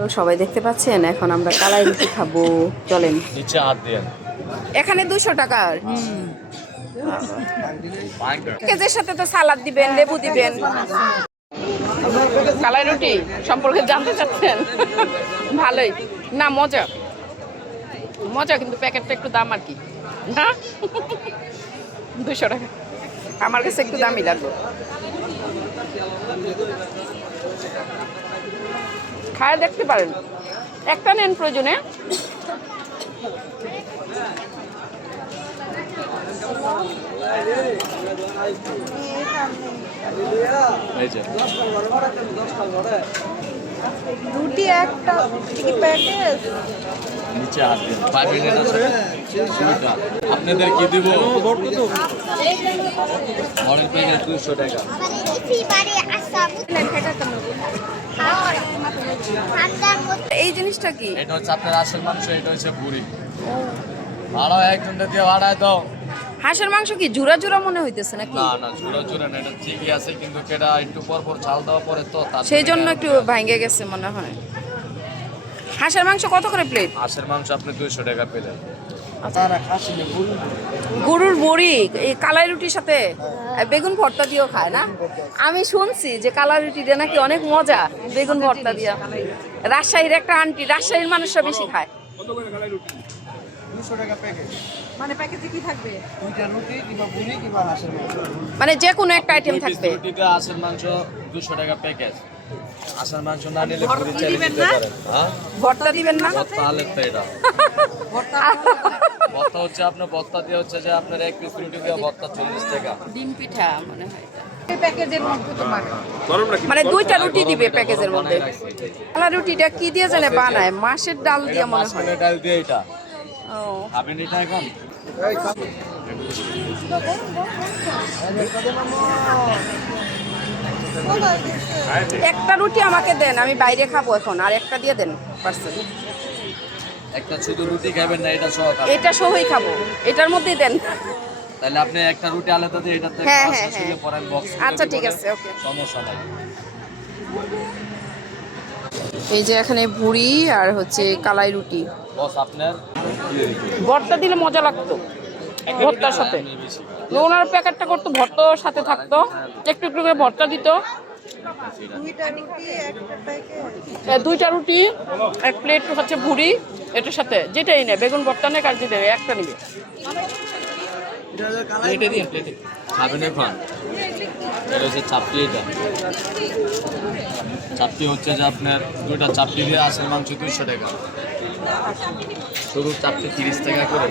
তো সবাই দেখতে পাচ্ছেন এখন আমরা কালাই রুটি খাব। চলেন। নিচে হাত দিয়ে এখানে দুশো টাকার কেজের সাথে তো সালাদ দিবেন লেবু দিবেন। কালাই রুটি সম্পর্কে জানতে চাচ্ছেন? ভালোই। না মজা। মজা কিন্তু প্যাকেটটা একটু দাম আর কি। না? দুশো টাকা। আমার কাছে একটু দামই লাগল খায় দেখতে পারেন। একটা নেন প্রয়োজনে। এই রুটি একটা কি প্যাকেজ নিচে হাত ফাইভ মিনিট আছে। আপনাদের কি দিব? মডেল দুশো টাকা। এই জিনিসটা কি? এটা হচ্ছে আপনার আসল মাংস এটা হচ্ছে বুড়ি ভাড়া ঘণ্টা দিয়ে ভাড়ায় দাও। হাঁসের মাংস কি জুরা জুরা মনে হইতেছে নাকি? না না ঝুড়ো ঝুড়ো না এটা ঠিকই আছে কিন্তু কেটা একটু পর পর চাল দেওয়া পরে তো তার সেই জন্য একটু ভাঙে গেছে মনে হয়। হাঁসের মাংস কত করে প্লেট হাঁসের মাংস আপনি দুইশো টাকা পেলেন গরুর বড়ি এই কালাই রুটির সাথে? বেগুন ভর্তা দিয়েও খায় না? আমি শুনছি যে কালাই রুটিটা নাকি অনেক মজা বেগুন ভর্তা দিয়া। রাজশাহীর একটা আন্টি রাজশাহীর মানুষরা বেশি খায়। মানে প্যাকেজে কি থাকবে? মানে যে কোনো একটা আইটেম থাকবে। হাঁসের মাংস টাকা প্যাকেজ হাঁসের মাংস না নিলে পুরি দিতে? পারেন। হ্যাঁ? ভর্তা দিবেন না? ভর্তা তো এটা। ভর্তা হচ্ছে আপনার ভর্তা দিয়ে হচ্ছে যে আপনার এক পিস রুটি দিয়ে ভর্তা চল্লিশ টাকা। ডিম পিঠা মনে হয় প্যাকেজের মধ্যে তোমার মানে। দুইটা রুটি দিবে প্যাকেজের মধ্যে। কালা রুটিটা কি দিয়ে জানে বানায়? মাছের ডাল দিয়ে মনে হয়। ডাল দিয়ে এটা। ও। এটা এখন একটা রুটি আমাকে দেন আমি বাইরে খাব এখন আর একটা দিয়ে দেন পার্সেল। একটা শুধু রুটি খাবেন না এটা সহ এটা সহই খাব এটার মধ্যেই দেন। তাহলে আপনি একটা রুটি আলাদা দিয়ে এটা থেকে হ্যাঁ, হ্যাঁ, হ্যাঁ। আমি আচ্ছা, ঠিক আছে, okay. সমস্যা নাই। এই যে এখানে ভুড়ি আর হচ্ছে কালাই রুটি। বস আপনার? ভর্তা দিলে মজা লাগতো ভর্তার সাথে। ওনার প্যাকেটটা করতো ভর্তার সাথে থাকতো, একটু একটু করে ভর্তা দিত। দুইটা রুটি, এক প্লেট হচ্ছে ভুড়ি, এটার সাথে, যেটাই নেয় বেগুন ভর্তা নেই কার যেটা একটা নিবে। প্লেটে দিন প্লেটে চাপটি, এটা। চাপটি হচ্ছে যে আপনার দুইটা চাপটি দিয়ে আসের মাংস দুইশো টাকা। শুরু চাপটি তিরিশ টাকা করে।